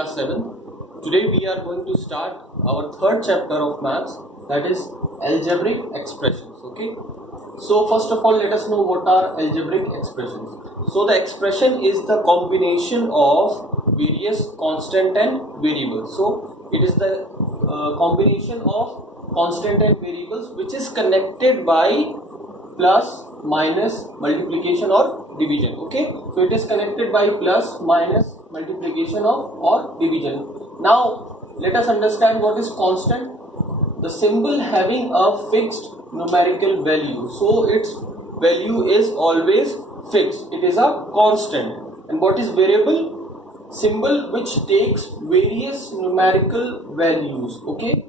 class 7. Today we are going to start our third chapter of maths, that is algebraic expressions. Okay. So first of all, let us know what are algebraic expressions. So the expression is the combination of various constant and variables. So it is the combination of constant and variables which is connected by plus, minus, multiplication or division. Okay, so it is connected by plus, minus, multiplication or division. Now let us understand what is constant. The symbol having a fixed numerical value, so its value is always fixed, it is a constant. And what is variable? Symbol which takes various numerical values. Okay,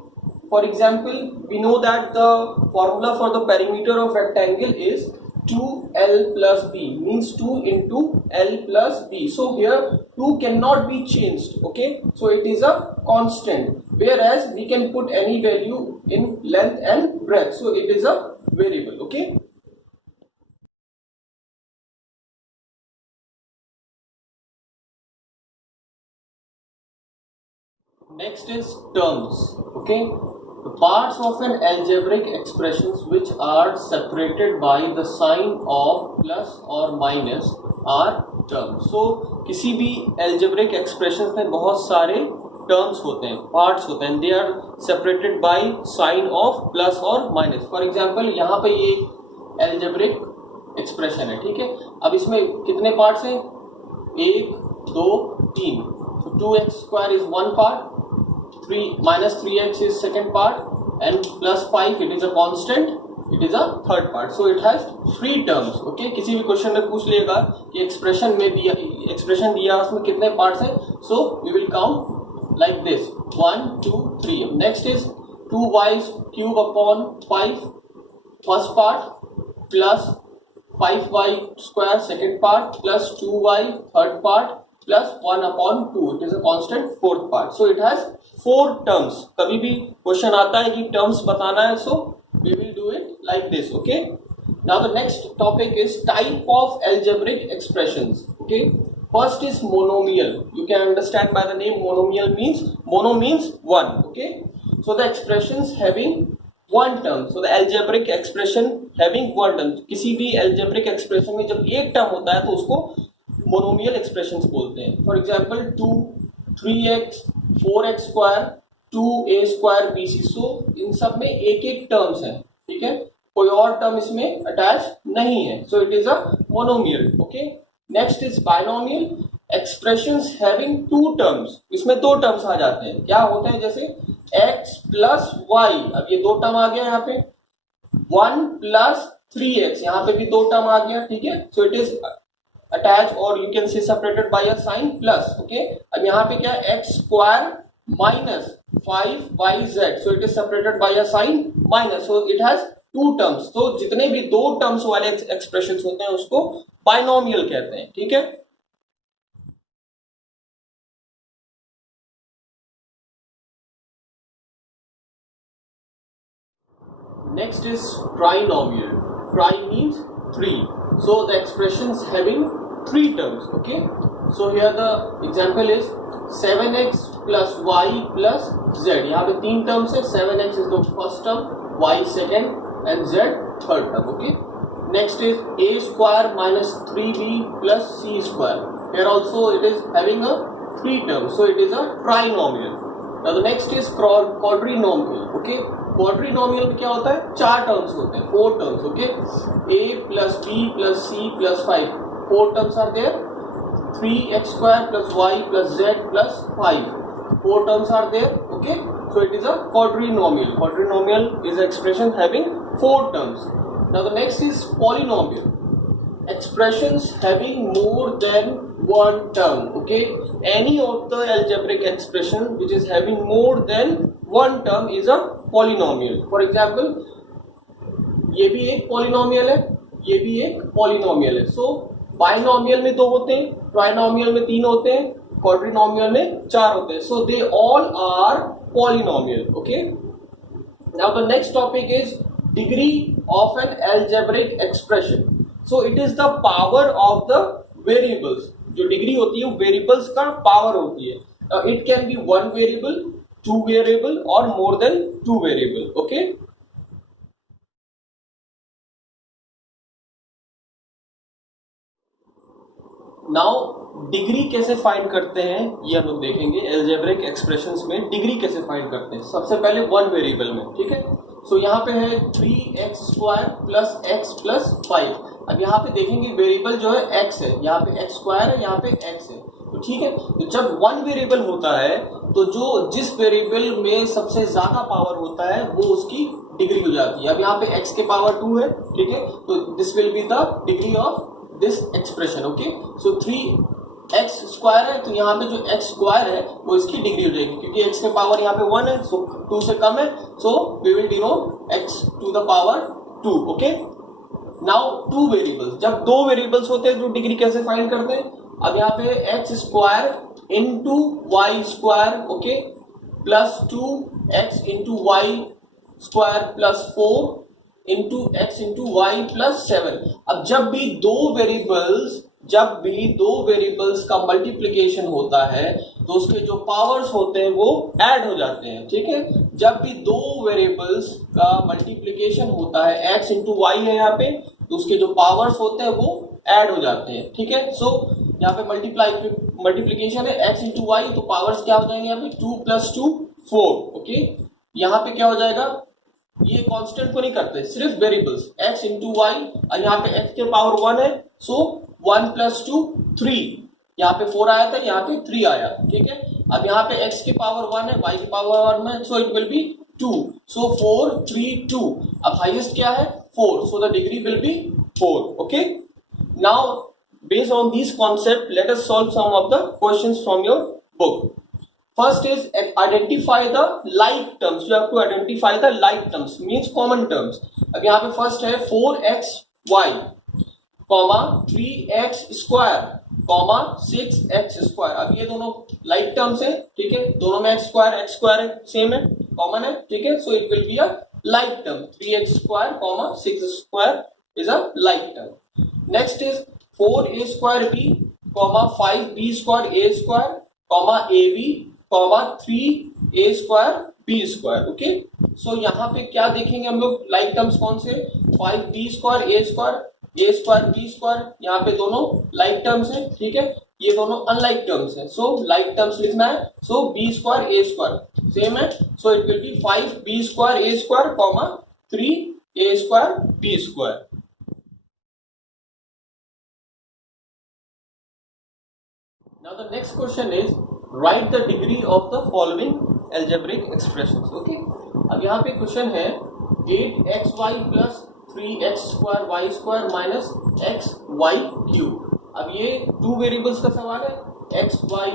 for example, we know that the formula for the perimeter of rectangle is 2l plus b, means 2 into l plus b. So here 2 cannot be changed. Okay, so it is a constant, whereas we can put any value in length and breadth, so it is a variable. Okay, next is terms. Okay, the parts of an algebraic expressions which are separated by the sign of plus or minus are terms. So किसी भी algebraic expressions में बहुत सारे terms होते हैं, parts होते हैं, they are separated by sign of plus or minus. For example, यहाँ पे ये algebraic expression है, ठीक है. अब इसमें कितने parts हैं? 1, 2, 3. So 2x square is one part, 3 minus 3x is second part, and plus 5 it is a constant, it is a third part. So it has 3 terms. Okay, किसी भी क्वेश्चन में पूछ लेगा कि एक्सप्रेशन दिया उसमें कितने पार्ट्स हैं, so we will count like this 1, 2, 3. Next is 2y cube upon 5 first part, plus 5y square second part, plus 2y third part, plus 1 upon 2, it is a constant fourth part. So it has 4 terms. कभी भी question आता है कि terms बताना है, so we will do it like this. Okay, now the next topic is type of algebraic expressions. Okay, first is monomial. You can understand by the name monomial means, mono means one. Okay, so the expressions having one term, so the algebraic expression having one term. किसी भी algebraic expression में जब एक term होता है तो उसको monomial expressions बोलते हैं. For example, 2, 3x, 4x square, 2a square bc. So इन सब में एक एक टर्म्स हैं, ठीक है, कोई और टर्म इसमें अटैच नहीं है. So it is a monomial. Okay, next is binomial. Expressions having two terms. इसमें 2 टर्म्स आ जाते हैं. क्या होते हैं? जैसे x plus y. अब ये 2 टर्म आ गया यहाँ पे. 1 plus 3x, यहाँ पे भी 2 टर्म आ गया, ठीक है. So it is attached or you can say separated by a sign plus. Okay, अब यहाँ पे क्या है? x square minus 5yz, so it is separated by a sign minus, so it has 2 terms. तो जितने भी 2 terms वाले expressions होते हैं उसको binomial कहते हैं, ठीक है. Next is trinomial. Tri means 3. So the expressions having 3 terms. Okay, so here the example is 7x plus y plus z. यहाँ पे 3 terms है. 7x is the first term, y second and z third term. Okay, next is a square minus 3b plus c square. Here also it is having a 3 terms, so it is a trinomial. Now the next is quadrinomial. Okay, quadrinomial में क्या होता है? 4 terms होते हैं, 4 terms. Okay, a plus b plus c plus 5, 4 terms are there. 3x square plus y plus z plus 5, 4 terms are there. Okay, so it is a quadrinomial. Quadrinomial is an expression having 4 terms. Now the next is polynomial. Expressions having more than one term. Okay, any of the algebraic expression which is having more than one term is a polynomial. For example, ये भी एक polynomial है, ये भी एक polynomial है. So binomial में 2 होते हैं, trinomial में 3 होते हैं, quadrinomial में 4 होते हैं. So they all are polynomial. Okay, now the next topic is degree of an algebraic expression. So it is the power of the variables. जो डिग्री होती है वेरिएबल्स का पावर होती है. it can be one variable, two variable or more than two variable. Okay. Now degree कैसे find करते हैं ये हम लोग देखेंगे। एल्जेब्रिक एक्सप्रेशंस में डिग्री कैसे फाइंड करते हैं, सबसे पहले वन वेरिएबल में, ठीक है। सो यहाँ पे है 3x² प्लस x प्लस 5। अब यहाँ पे देखेंगे वेरिएबल जो है x है, यहाँ पे x² है, यहाँ पे x है, तो ठीक है। तो जब वन वेरिएबल होता है तो जो जिस वेरिएबल में सबसे ज्यादा पावर होता है वो उसकी डिग्री हो जाती है। अब यहाँ पे x के पावर 2 है, ठीक है, तो this will be the degree of this expression. Okay, so 3x² है तो यहाँ पे जो x² है वो इसकी डिग्री हो जाएगी, क्योंकि x के पावर यहाँ पे 1 है, सो 2 से कम है, so we will denote x to the power 2। Okay, now two variables, जब दो वेरिएबल्स होते हैं तो डिग्री कैसे फाइंड करते हैं। अब यहाँ पे x² into y², okay, plus 2x into y² plus 4 into x into y plus 7। अब जब भी दो वेरिएबल्स का मल्टीप्लीकेशन होता है तो उसके जो पावर्स होते हैं वो ऐड हो जाते हैं, ठीक है। जब भी दो वेरिएबल्स का मल्टीप्लीकेशन होता है, x इंटू वाई है यहाँ पे, तो उसके जो पावर्स होते हैं वो ऐड हो जाते हैं, ठीक है। सो यहाँ पे मल्टीप्लीकेशन है x इंटू वाई, तो पावर्स क्या हो जाएंगे यहाँ पे 2 प्लस 2 4। ओके, यहाँ पे क्या हो जाएगा, ये कांस्टेंट को नहीं करते, सिर्फ वेरिएबल्स x इंटू वाई, और यहाँ पे x के पावर 1 है, सो 1 प्लस 2 3, यहाँ पे 4 आया था, यहाँ पे 3 आया, ठीक है। अब यहाँ पे x की पावर 1 है, y की पावर 1 है, so it will be 2, so 4 3 2। अब हाईएस्ट क्या है 4, so the degree will be 4। Okay, now based on this concept let us solve some of the questions from your book. First is identify the like terms. You have to identify the like terms, means common terms. अब यहाँ पे first है 4xy, 3x², 6x²। अब ये दोनों like terms है, ठीक है, दोनों में x² है, सेम है, कॉमन है, ठीक है। So it will be a like term. 3x², 6x² is a like term. Next is 4a²b, 5b²a², ab, 3a²b²। Okay, so यहाँ पे क्या देखेंगे हम लोग, लाइक टर्म्स कौन से, 5b² a²b², यहाँ पे दोनों लाइक टर्म्स है, ठीक है, ये दोनों अनलाइक टर्म्स है, सो लाइक टर्म्स लिखना है। सो b² a² सेम है, so it will B 5b² a², 3a²b²। Now the next question is write the degree of the following algebraic expressions. Okay, अब यहाँ पे क्वेश्चन है 8xy plus 3x² minus xy³। अब ये two variables का सवाल है, xy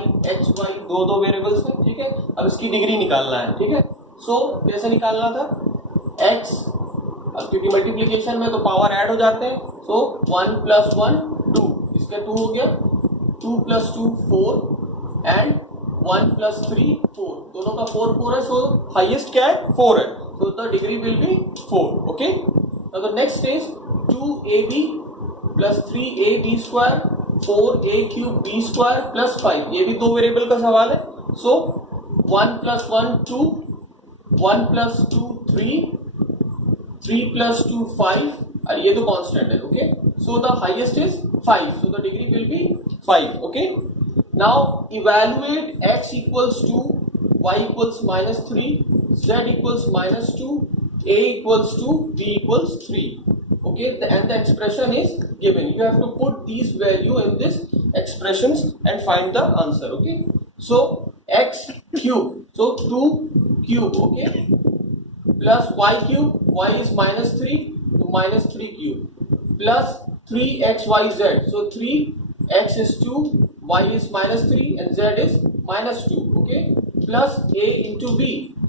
दो वेरिएबल्स हैं, ठीक है। अब इसकी डिग्री निकालना है, ठीक है। सो कैसे निकालना था, x, अब क्योंकि मल्टीप्लीकेशन में तो पावर ऐड हो जाते हैं, सो 1 प्लस 1 2, इसका 2 हो गया, 2 प्लस 2 4 एंड 1 प्लस 3 4, दोनों का 4 है, सो हाईएस्ट क्या है 4 है, सो the degree will be 4। Okay, now the next is 2ab plus 3ab², 4a³ plus 5। ये भी दो वेरिएबल का सवाल है, सो 1 प्लस 1 2, 1 प्लस 2 3, 3 प्लस 2 5, और ये तो कांस्टेंट है। Okay, so the highest is 5, so the degree will be 5. Okay, now evaluate x equals to y equals minus 3, z equals minus 2, a equals to b equals 3. Okay, and the expression is given. You have to put these value in this expressions and find the answer. Okay, so x cube, so 2 cube, okay, plus y cube, y is minus 3, so minus 3 cube, plus 3xyz, so 3x is 2, y is minus 3 and z is minus 2, okay, plus a into b,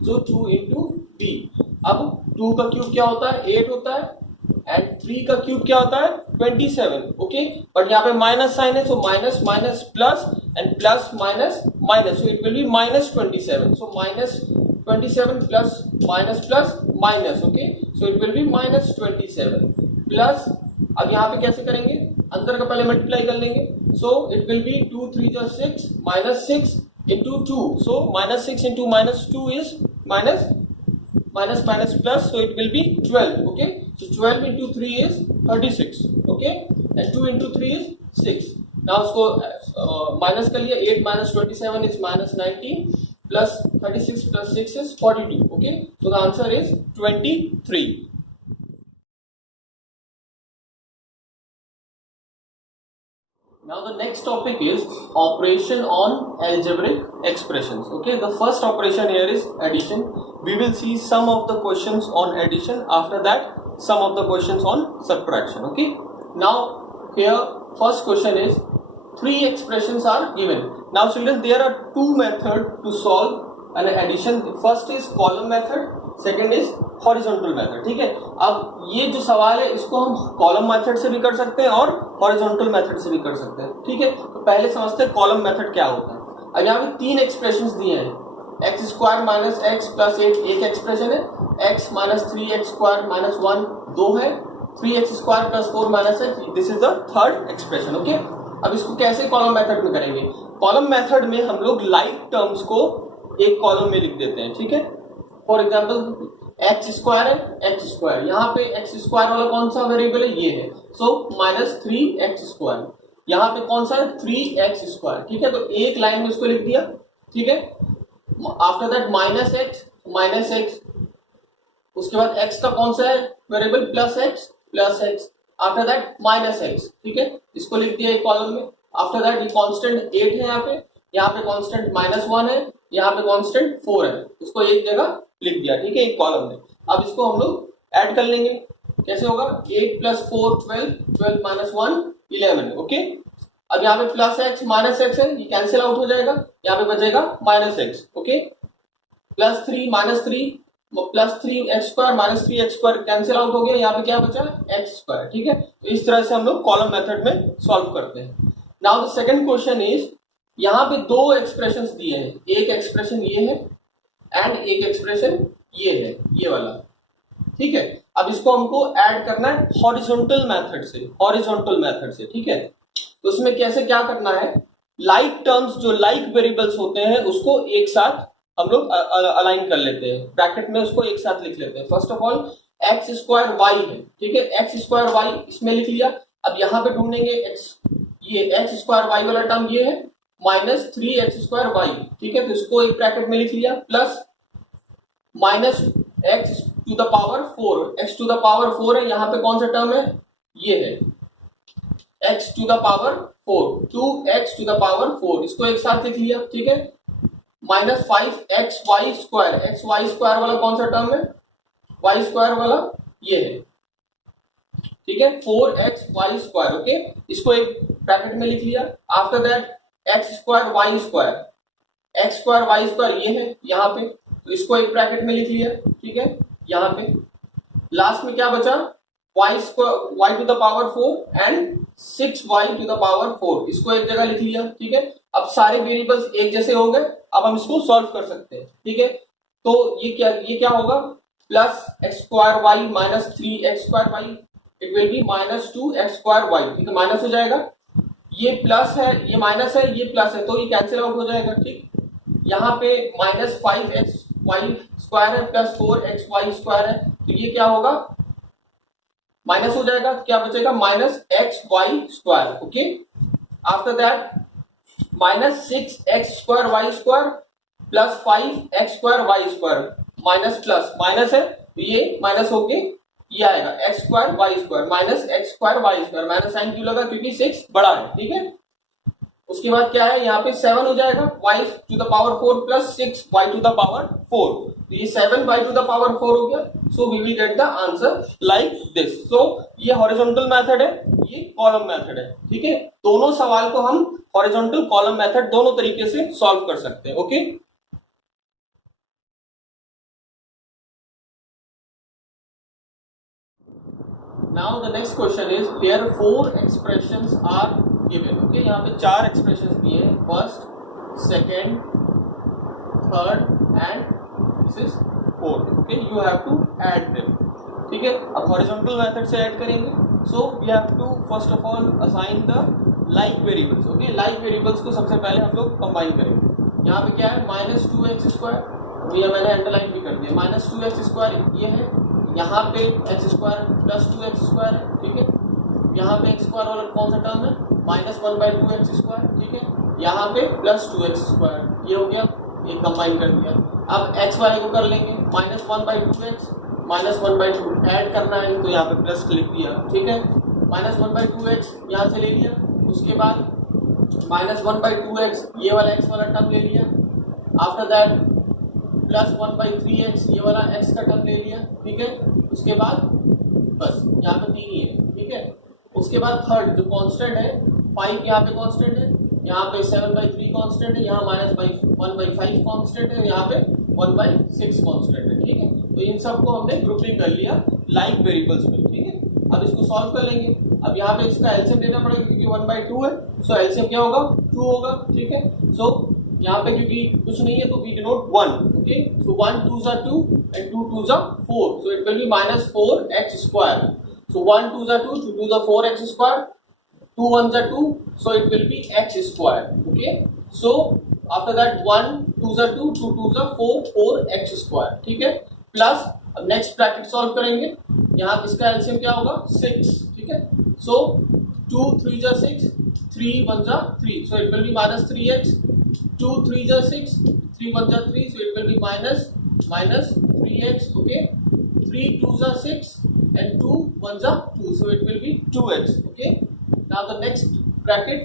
so 2 into b। अब 2 का cube क्या होता है 8 होता है, and 3 का cube क्या होता है 27। ओके, बट यहाँ पे माइनस साइन है, so minus minus plus and plus minus minus, so it will be minus 27, so minus 27 plus plus minus, okay, so it will be minus 27 plus, अब यहाँ पे कैसे करेंगे, अंदर का पहले मल्टीप्लाई कर लेंगे, सो it will be 2 3 6 minus 6 into 2. So minus 6 into minus 2 is minus plus, so it will be 12. Okay, so 12 into 3 is 36. Okay, and 2 into 3 is 6. now उसको माइनस कर लिया, 8 minus 27 is minus 19 plus 36 plus 6 is 42. Okay, so the answer is 23. Now the next topic is operation on algebraic expressions. Okay, the first operation here is addition. We will see some of the questions on addition. After that, some of the questions on subtraction. Okay, now here first question is, three expressions are given. Now children, there are two methods to solve an addition. First is column method, second is horizontal method. ठीक है, अब ये जो सवाल है इसको हम column method से भी कर सकते हैं और हॉरिजॉन्टल मेथड से भी कर सकते हैं. ठीक है, तो पहले समझते हैं कॉलम मेथड क्या होता है. अब यहाँ पे तीन एक्सप्रेशंस दिए हैं. X square minus x plus 8 एक एक्सप्रेशन है, x minus 3x square minus 1 दो है, 3x square plus 4 minus x, this is the third expression. Okay, अब इसको कैसे कॉलम मेथड में करेंगे. कॉलम मेथड में हम लोग लाइक टर्म्स को एक कॉलम में लिख देते हैं. ठीक है, फॉर एग्जाम्पल एक्स स्क्वायर है, एक्स स्क्वायर, यहाँ पे एक्स स्क्वायर वाला कौन सा वेरिएबल है, ये है. सो माइनस 3x स्क्वायर, यहाँ पे कौन सा है 3x स्क्वायर. ठीक है, तो एक लाइन में इसको लिख दिया. ठीक है, आफ्टर दैट माइनस एक्स, उसके बाद x का कौन सा है variable plus x, after that minus x. ठीक है, इसको लिख दिया एक कॉलम में. आफ्टर दैट ये कांस्टेंट 8 है, यहाँ पे कांस्टेंट -1 है, यहाँ पे कांस्टेंट 4 है, उसको एक जगह लिख दिया. ठीक है, एक कॉलम में. अब इसको हम लोग ऐड कर लेंगे. कैसे होगा, 8 प्लस 4 12 माइनस 1 11. ओके, अब यहाँ पे प्लस एक्स माइनस एक्स है, ये कैंसिल आउट हो जाएगा, यहाँ पे बचेगा minus x. Okay, plus 3 minus 3 plus 3x square minus 3x square cancel out हो गया, यहाँ पे क्या बचा एक्स स्क्वायर. ठीक है, तो इस तरह से हम लोग कॉलम मेथड में सॉल्व करते हैं. Now the second question is, यहाँ पे दो एक्सप्रेशंस दिए हैं, एक एक्सप्रेशन ये है एंड एक एक्सप्रेशन ये है, ये वाला. ठीक है, अब इसको हमको ऐड करना है हॉरिजॉन्टल मेथड से. ठीक है, तो उसमें कैसे क्या करना है, लाइक टर्म्स जो लाइक वेरिएबल्स होते हैं उसको एक साथ हम लोग अलाइन कर लेते हैं, ब्रैकेट में उसको एक साथ लिख लेते हैं. First of all x square y है. ठीक है, एक्स स्क्वायर वाई इसमें लिख लिया. अब यहाँ पे ढूंढेंगे एक्स, ये एक्स स्क्वायर वाई वाला टर्म ये है माइनस 3x स्क्वायर वाई. ठीक है, तो इसको एक ब्रैकेट में लिख लिया, plus minus x to the power 4, x to the power 4 है, यहाँ पे कौन सा टर्म है, ये है x to the power 4, 2x to the power 4, इसको एक साथ लिख लिया. ठीक है, minus 5xy square, xy square वाला कौन सा टर्म है, y स्क्वायर वाला ये है. ठीक है, 4xy स्क्वायर. ओके, इसको एक ब्रैकेट में लिख लिया. After that x square y square, x square y square ये है यहाँ पे, तो इसको एक ब्रैकेट में लिख लिया. ठीक है, यहाँ पे लास्ट में क्या बचा, y square y to the power 4 and 6y to the power 4, इसको एक जगह लिख लिया. ठीक है, अब सारे वेरिएबल्स एक जैसे हो गए, अब हम इसको सॉल्व कर सकते हैं. ठीक है, तो ये क्या होगा, plus x square y minus 3x square y, it will be minus 2x square y. ठीक है, माइनस हो जाएगा, ये प्लस है, ये माइनस है, ये प्लस है, तो ये कैंसिल आउट हो जाएगा. ठीक, यहाँ पे माइनस 5x वाई स्क्वायर है प्लस 4x वाई स्क्वायर है, तो ये क्या होगा, माइनस हो जाएगा, क्या बचेगा minus x y square. Okay, after that minus 6x square y square plus 5x square y square, minus plus minus है, तो ये माइनस होके ये आएगा x square y square minus x square y square. Minus sign क्यों लगा, क्योंकि 6 बड़ा है. ठीक है, उसके बाद क्या है, यहाँ पे 7 हो जाएगा, y to the power 4 plus 6y to the power 4, तो ये 7y टू द पावर 4 हो गया. So we will get the answer like this. So ये हॉरिजॉन्टल मेथड है, ये कॉलम मेथड है. ठीक है, दोनों सवाल को हम हॉरिजॉन्टल कॉलम मेथड दोनों तरीके से सॉल्व कर सकते हैं. Okay, now the next question is, here 4 expressions are given. Okay, यहाँ पे 4 expressions दिए हैं, first, second, third and this is fourth. Okay, you have to add them. ठीक है, अब horizontal method से add करेंगे. So we have to first of all assign the like variables. Okay, like variables को सबसे पहले हम लोग combine करेंगे. यहाँ पे क्या है माइनस 2x², भैया मैंने अंडरलाइन भी कर दिया, माइनस 2x² ये है, यहाँ पे x² प्लस 2x² है, ठीक है, यहाँ पे x² वाला कौन सा टर्म है माइनस 1/2x², ठीक है, यहाँ पे प्लस 2x², ये हो गया, ये कंबाइन कर दिया। अब x वाले को कर लेंगे माइनस 1/2x माइनस 1/2 ऐड करना है तो यहाँ पे प्लस लिख दिया, ठीक है, माइनस 1/2x यहाँ से ले लिया, उसके बाद माइनस 1/2x ये वाला x वाला टर्म ले लिया, आफ्टर दैट प्लस 1/3x ये वाला x का टर्म ले लिया, ठीक है, उसके बाद बस यहाँ पे 3 ही है, ठीक है। उसके बाद थर्ड जो कांस्टेंट है 5 यहाँ पे कांस्टेंट है, यहाँ पे 7/3 कांस्टेंट है, यहाँ -1/5 कांस्टेंट है, यहाँ पे 1/6 कांस्टेंट है, ठीक है। तो इन सबको हमने ग्रुपिंग कर लिया लाइक वेरिएबल्स में, ठीक है। अब इसको सॉल्व कर लेंगे। अब यहाँ पे इसका एलसीएम लेना पड़ेगा क्योंकि 1/2 है, सो एलसीएम क्या होगा 2 होगा, ठीक है। सो यहाँ पे क्योंकि कुछ नहीं है तो we denote 1, okay. So 1 2s are 2 and 2 2s are 4, so it will be -4x². So 1 2s are 2, 2 2s are 4x², 2 1s are 2, so it will be x², okay. So after that 1 2s are 2, 2 2s are 4, 4x², ठीक है। Plus अब next bracket solve करेंगे, यहाँ इसका LCM क्या होगा 6, ठीक है। सो 2 3s are 6, 3 1s are 3, so it will be -3x, 2 3s are 6, 3 1s are 3, so it will be -3x, okay. 3 2s are 6 and 2 1s are 2, so it will be 2x, okay. Now the next bracket,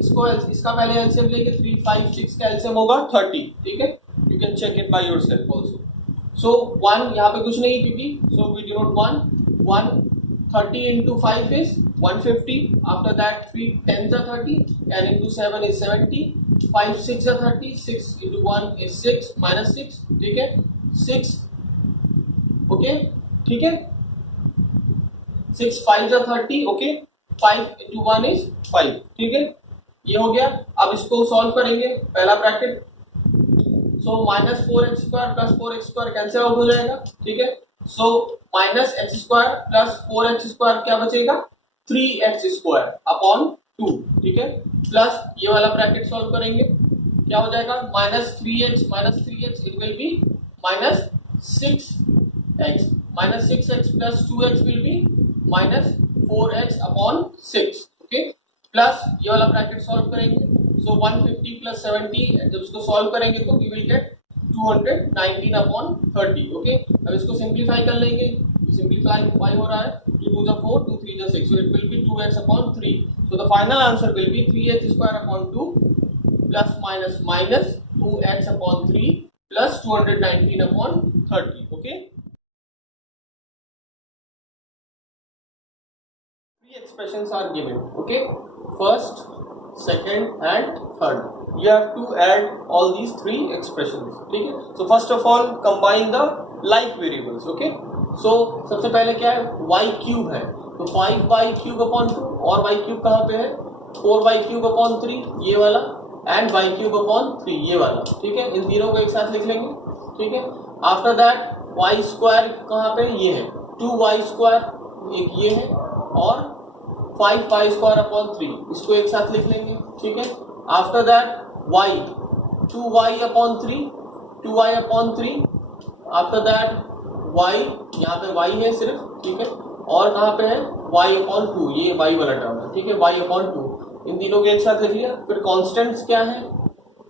इसका पहले LCM लेंगे, 3 5 6 का LCM होगा 30, ठीक है। You can check it by yourself also. So 1 यहाँ पे कुछ नहीं क्योंकि so we denote 1 30 into 5 is 150, after that 3 10s are 30 and into 7 is 70, 5 6 are 30, 6 into 1 is 6 minus 6, ठीक है, 6, ओके, ठीक है, 6 5s are 30, okay, 5 into 1 is 5, ठीक है, ये हो गया। अब इसको सॉल्व करेंगे, पहला ब्रैकेट, सो -4x² plus 4x² cancel out हो जाएगा, ठीक है। सो -x² प्लस 4x² क्या बचेगा 3x² अपॉन 2, ठीक है। प्लस ये वाला ब्रैकेट सॉल्व करेंगे, क्या हो जाएगा -3x it will B -6x, -6x plus 2x will be -4x upon 6, okay. Plus ये वाला ब्रैकेट सॉल्व करेंगे, सो 150 प्लस 70, जब इसको सॉल्व करेंगे तो we will get 219 upon 30, okay. अब इसको सिंप्लीफाई कर लेंगे, सिंप्लीफाई हो रहा है, 2 2s are 4, 2 3s are 6, so it will be 2x upon 3, so the final answer will be 3x² upon 2 plus minus 2x upon 3 plus 219 upon 30, okay. Three expressions are given, okay, first, second and third. You have to add all these three expressions, ठीक है। So first of all combine the like variables, okay. So सबसे पहले क्या है y cube है, तो 5y cube upon 2, और y cube कहाँ पे है 4y क्यूब अपॉन 3 ये वाला, एंड y क्यूब अपॉन 3 ये वाला, ठीक है। इन तीनों को एक साथ लिख लेंगे, ठीक है। आफ्टर दैट y² कहाँ पे ये है 2y², एक ये है, और 5y² अपॉन 3 इसको एक साथ लिख लेंगे, ठीक है। After that y 2y upon 3, 2y upon 3, after that y यहाँ पे y है सिर्फ, ठीक है, और कहाँ पे है y अपॉन 2, ये y वाला टर्म है, ठीक है, y अपॉन 2, इन तीनों को एक साथ लिख लिया। फिर कॉन्स्टेंट्स क्या है,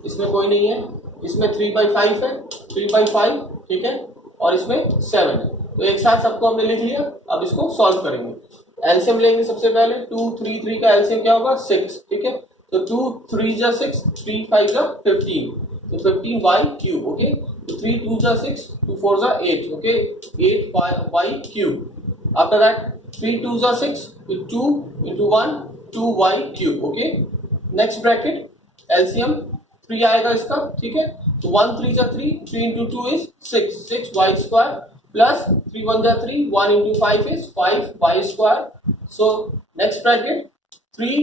इसमें कोई नहीं है, इसमें 3/5 है, 3/5, ठीक है, और इसमें 7 है, तो एक साथ सबको हमने लिख लिया। अब इसको सॉल्व करेंगे, एलसीएम लेंगे सबसे पहले, 2 3 3 का एलसीएम क्या होगा 6, ठीक है। तो 2 3s are 6, 3 5s are 15, तो 15y क्यूब, ओके। तो 3 2s are 6, 2 4s are 8, okay, 8y cube. After that 3 2s are 6, 2 into 1 2y cube, okay. Next bracket LCM 3 आएगा इसका, ठीक है। तो 1 3s are 3, 3 into 2 is 6, 6y² plus 3 1s are 3, 1 into 5 is 5y²। So next bracket 3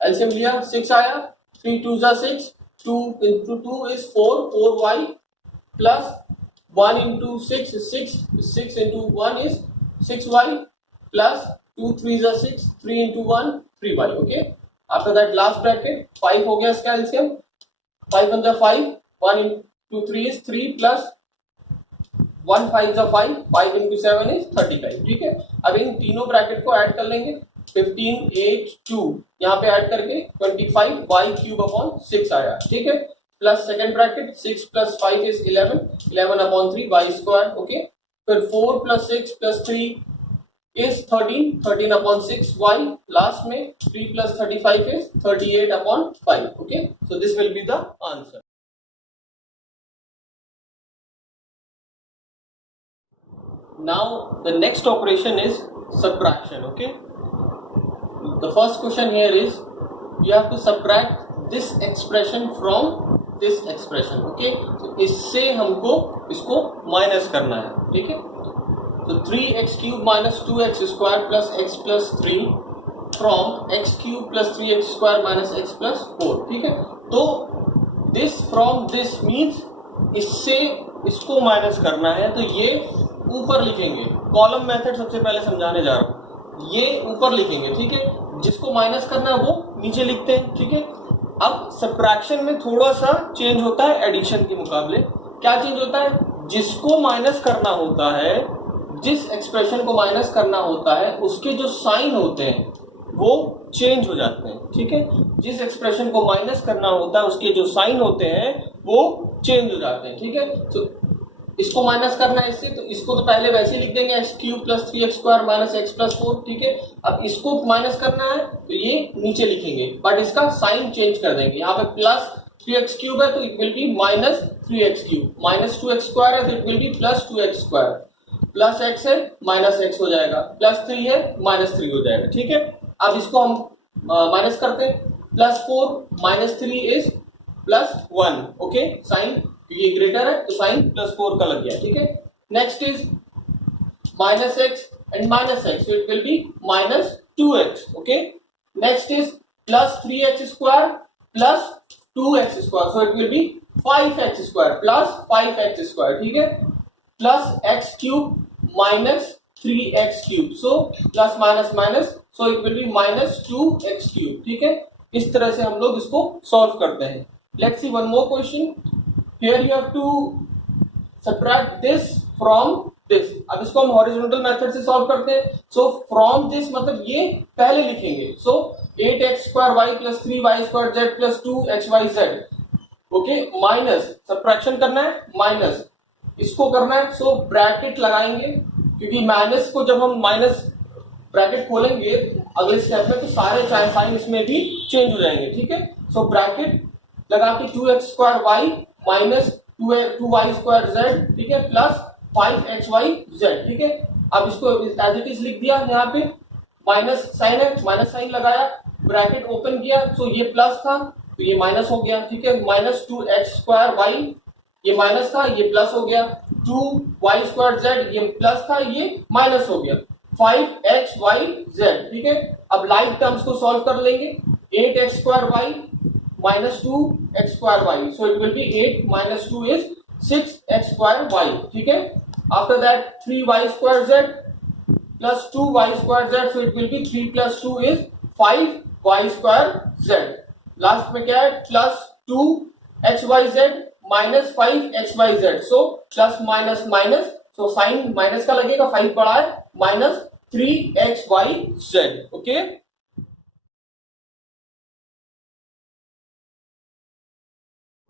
LCM लिया, 6 आया, 3 2s are 6, 2 into 2 is 4, 4y plus 1 into 6 is 6, 6 into 1 is 6y plus 2 3s are 6, 3 into 1 3y, okay. After that last bracket 5 हो गया इसका LCM, 5 1 5, 1 into 3 is 3 plus 1 5 is 5, 5 into 7 is 35, ठीक है। अब इन तीनों bracket को ऐड कर लेंगे, 15 8 2 यहाँ पे ऐड करके 25 y क्यूब अपॉन 6 आया, ठीक है। Plus second bracket 6 plus 5 is 11, 11 upon 3 y square, okay. फिर 4 plus 6 plus 3 is 13, 13 upon 6 y, last में 3 plus 35 is 38 upon 5, okay, so this will be the answer. Now the next operation is subtraction, okay. The first question here is you have to subtract this expression from this expression, okay, so इससे हमको इसको minus करना है, ठीक है। तो 3x cube minus 2x square plus x plus 3 from x cube plus 3x square minus x plus 4, ठीक है। तो this from this means इससे इसको माइनस करना है, तो ये ऊपर लिखेंगे, कॉलम मेथड सबसे पहले समझाने जा रहा हूँ, ये ऊपर लिखेंगे, ठीक है। जिसको माइनस करना है वो नीचे लिखते हैं, ठीक है। अब सब्ट्रैक्शन में थोड़ा सा चेंज होता है एडिशन के मुकाबले। क्या चेंज होता है? जिसको माइनस करना होता है, जिस एक्सप्रेशन को माइनस करना होता है उसके जो साइन होते हैं वो चेंज हो जाते हैं, ठीक है। जिस एक्सप्रेशन को माइनस करना होता है उसके जो साइन होते हैं वो चेंज हो जाते हैं, ठीक है। तो इसको माइनस करना है इससे, तो इसको तो पहले वैसे ही लिख देंगे x cube plus 3x square minus x plus 4, ठीक है। अब इसको माइनस करना है तो ये नीचे लिखेंगे, बट इसका साइन चेंज कर देंगे। यहाँ पे प्लस 3x क्यूब है तो it will be minus 3x cube, minus 2x square है तो it will B plus 2x square, plus x है माइनस एक्स हो जाएगा, प्लस 3 है माइनस 3 हो जाएगा, ठीक है। अब इसको हम माइनस करते हैं, plus 4 minus 3 is plus 1, okay. Sign ये ग्रेटर है तो साइन प्लस 4 का लग गया, ठीक है। Next is minus x and minus x, it will be minus 2x, okay. Next is plus 3x square plus 2x square, so it will B 5x square plus 5x square, ठीक है। Plus x cube minus 3x cube, so plus minus minus, so it will be minus 2x cube, ठीक है। इस तरह से हम लोग इसको सॉल्व करते हैं। Let's see one more question. Here you have to subtract this from this. अब इसको हम हॉरिजॉन्टल मेथड से सॉल्व करते हैं। सो फ्रॉम दिस मतलब ये पहले लिखेंगे, so 8x square y plus 3y square z plus 2xy z, okay. Minus subtraction करना है, माइनस इसको करना है, सो ब्रैकेट लगाएंगे, क्योंकि माइनस को जब हम माइनस ब्रैकेट खोलेंगे अगले स्टेप में तो सारे साइन इसमें भी चेंज हो जाएंगे, ठीक है। सो ब्रैकेट लगा के 2x square y minus 2y square z, ठीक है, प्लस 5xy जेड, ठीक है। अब इसको एज इट इज लिख दिया, यहाँ पे माइनस साइन है, माइनस साइन लगाया, ब्रैकेट ओपन किया, सो ये प्लस था तो ये माइनस हो गया, ठीक है। माइनस 2x स्क्वायर वाई, ये माइनस था ये प्लस हो गया, 2y स्क्वायर जेड, ये प्लस था ये माइनस हो गया, 5xy जेड, ठीक है। अब लाइक टर्म्स को सॉल्व कर लेंगे, 8x square y minus 2x square y, so it will be 8 minus 2 is 6x square y, ठीक है। After that 3y square z plus 2y square z, so it will be 3 plus 2 is 5y square z. Last में क्या है, plus 2xy z minus 5xy z, so plus minus minus, so sign minus का लगेगा, 5 बड़ा है, minus 3xy z, okay.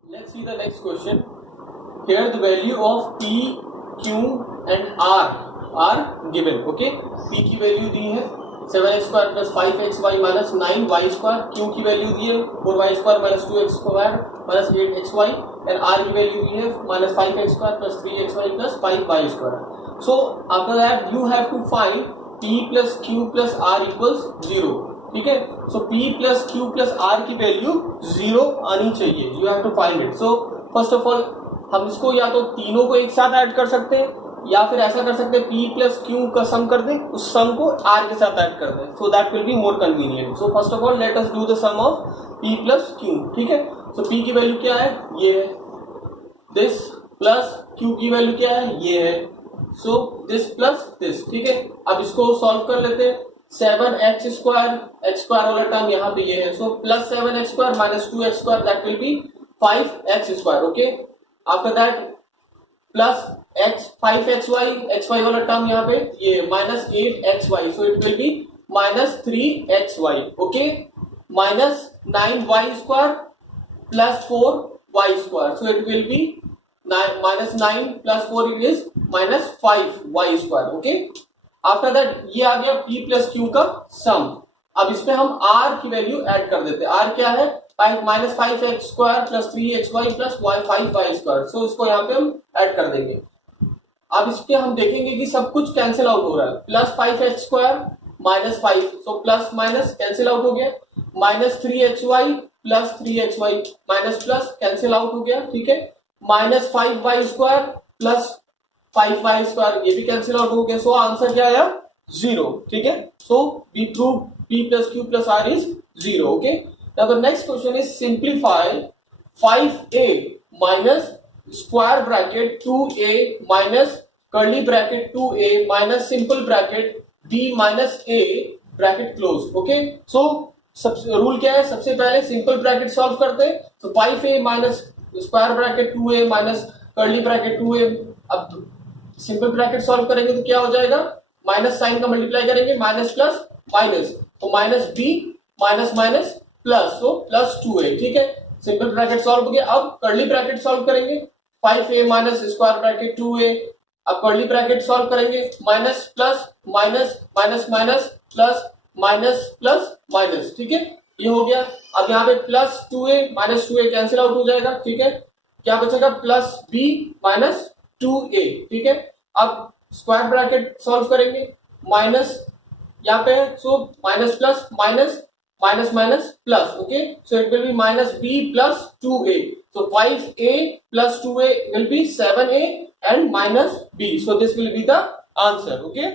Let's see the next question. Here the value of P, Q and R are given, okay. P की value दी है 7x square plus 5xy minus 9y square, Q की value दी है 4y square minus 2x square minus 8xy and R की value दी है minus 5x square plus 3xy plus 5y square. So after that you have to find P plus Q plus R equals 0, ठीक है। So P plus Q plus R की value 0 आनी चाहिए, you have to find it. So first of all हम इसको या तो तीनों को एक साथ ऐड कर सकते हैं या फिर ऐसा कर सकते हैं P प्लस Q का सम कर दें, उस सम को R के साथ ऐड कर दें, so that will be more convenient. So first of all let us do the sum of P plus Q, ठीक है। सो P की वैल्यू क्या है, ये है, दिस प्लस Q की वैल्यू क्या है, ये है, सो दिस प्लस दिस, ठीक है। अब इसको सॉल्व कर लेते हैं, 7x स्क्वायर, x स्क्वायर वाला टर्म यहाँ पे ये है, so plus 7x square minus 2x square that will B 5x², okay. After that plus x 5xy, xy वाला टर्म यहाँ पे ये minus 8xy, so it will be minus 3xy, okay. Minus 9y² plus 4y², so it will be minus 9 plus 4 it is minus 5y², okay. After that ये आ गया p plus q का सम। अब इसमें हम r की वैल्यू ऐड कर देते हैं। r क्या है? Minus 5x² plus 3xy plus 5y², सो इसको यहाँ पे हम ऐड कर देंगे। अब इसके हम देखेंगे कि सब कुछ कैंसिल आउट हो रहा है। प्लस 5x² माइनस 5, सो प्लस माइनस कैंसिल आउट हो गया। Minus 3xy plus 3xy minus plus cancel out हो गया, ठीक है। माइनस 5y² प्लस 5y², ये भी कैंसिल आउट हो गया। सो आंसर क्या आया? 0, ठीक है। So we prove p plus q plus r is 0, okay. Now the next question is simplify 5a minus square bracket 2a minus curly bracket 2a minus simple bracket b minus a bracket close, okay. So rule क्या है? सबसे पहले simple bracket solve करते हैं। तो 5a minus square bracket 2a minus curly bracket 2a। अब simple bracket solve करेंगे तो क्या हो जाएगा? माइनस साइन का मल्टीप्लाई करेंगे, माइनस प्लस माइनस, तो minus b minus minus plus, तो प्लस 2a, ठीक है। सिंपल ब्रैकेट सॉल्व हो गया। अब कर्ली ब्रैकेट सॉल्व करेंगे। 5a minus square bracket 2a। अब कर्ली ब्रैकेट सॉल्व करेंगे, minus plus minus minus minus plus minus plus minus, ठीक है। ये हो गया। अब यहाँ पे plus 2a minus 2a cancel out हो जाएगा, ठीक है। क्या बचेगा? प्लस b माइनस 2a, ठीक है। अब स्क्वायर ब्रैकेट सॉल्व करेंगे, माइनस यहाँ पे, so minus plus minus minus minus plus, okay. So it will be minus b plus 2a, so 5a plus 2a will be 7a and minus b, so this will be the answer, okay.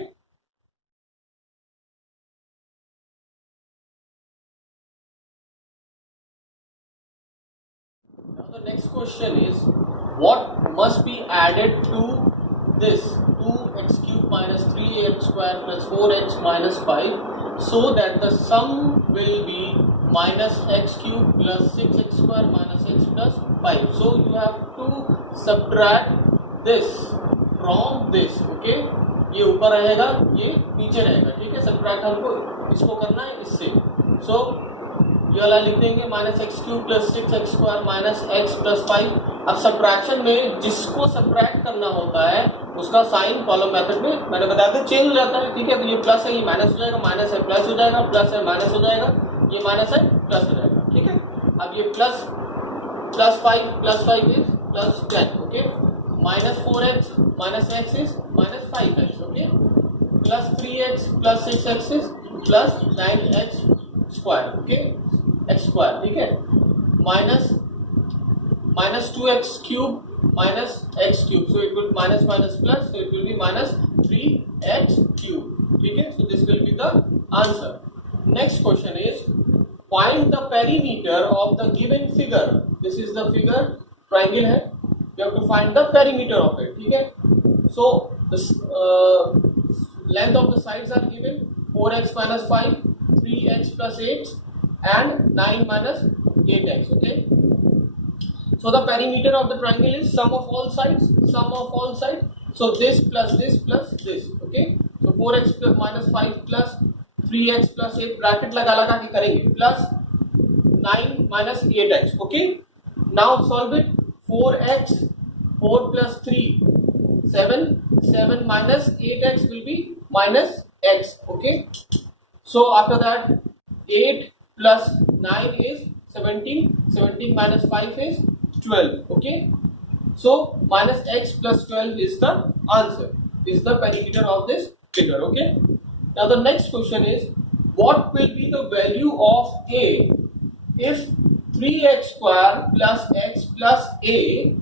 Now the next question is, what must be added to this 2x cube minus 3x square plus 4x minus 5 so that the sum will be minus x cube plus 6x square minus x plus 5. So you have to subtract this from this, okay. ये ऊपर रहेगा, ये नीचे रहेगा, ठीक है। Subtract हमको इसको करना है इससे। सो ये वाला लिख देंगे, minus x cube plus 6x square minus x plus 5। अब सब्ट्रैक्शन में जिसको सब्ट्रैक्ट करना होता है उसका साइन कॉलम मेथड में मैंने बताया था चेंज हो जाता है, ठीक है। तो ये प्लस है, ये माइनस हो जाएगा, माइनस है प्लस हो जाएगा, प्लस है माइनस हो जाएगा, ये माइनस है प्लस हो जाएगा, ठीक है। अब ये plus 5 is plus 10, okay. Minus 4x minus x is minus 5x, okay. Plus 3x plus 6x is plus 9x square, okay, x square, ठीक है। Minus 2x cube minus x cube, so it will minus minus plus, so it will be minus 3x cube, ठीक है। So this will be the answer. Next question is find the perimeter of the given figure. This is the figure, triangle है, you have to find the perimeter of it, ठीक है। So the length of the sides are given 4x minus 5, 3x plus 8 and 9 minus 8x, okay. So the perimeter of the triangle is sum of all sides, so this plus this plus this, okay. So 4x plus minus 5 plus 3x plus 8 bracket लगा के करेंगे, plus 9 minus 8x, okay. Now solve it। 4x 4 plus 3 7 minus 8x will be minus x, okay. So after that 8 plus 9 is 17 minus 5 is 12, okay. So minus x plus 12 is the answer, is the perimeter of this figure, okay. Now the next question is, what will be the value of a if 3x square plus x plus a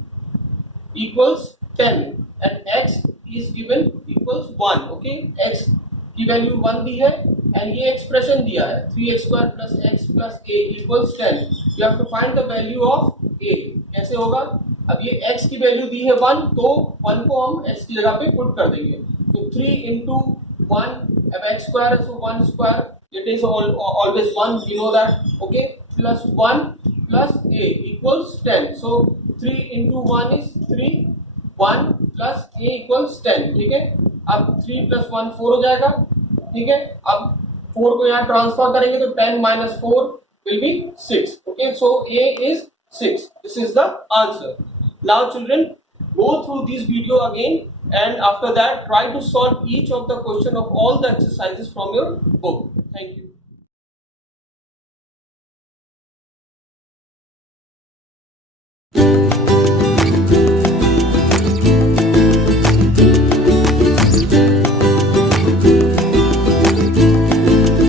equals 10 and x is given equals 1, okay. x की value 1 दी है and ये expression दिया है 3x square plus x plus a equals 10। you have to find the value of a। कैसे होगा? अब ये x की वैल्यू दी है 1, तो 1 को हम x की जगह पे पुट कर देंगे। तो 3 into 1, अब x square है, so 1 square, it is always 1, we know that, okay, plus 1 plus a equals 10. So 3 into 1 is 3, 1 plus a equals 10. ठीक है, अब 3 plus 1 4 हो जाएगा. ठीक है, अब 4 को यहाँ ट्रांसफर करेंगे तो 10 minus 4 will be 6. Okay, so a is 6. This is the answer. Now children, go through this video again, and after that try to solve each of the question of all the exercises from your book. Thank you.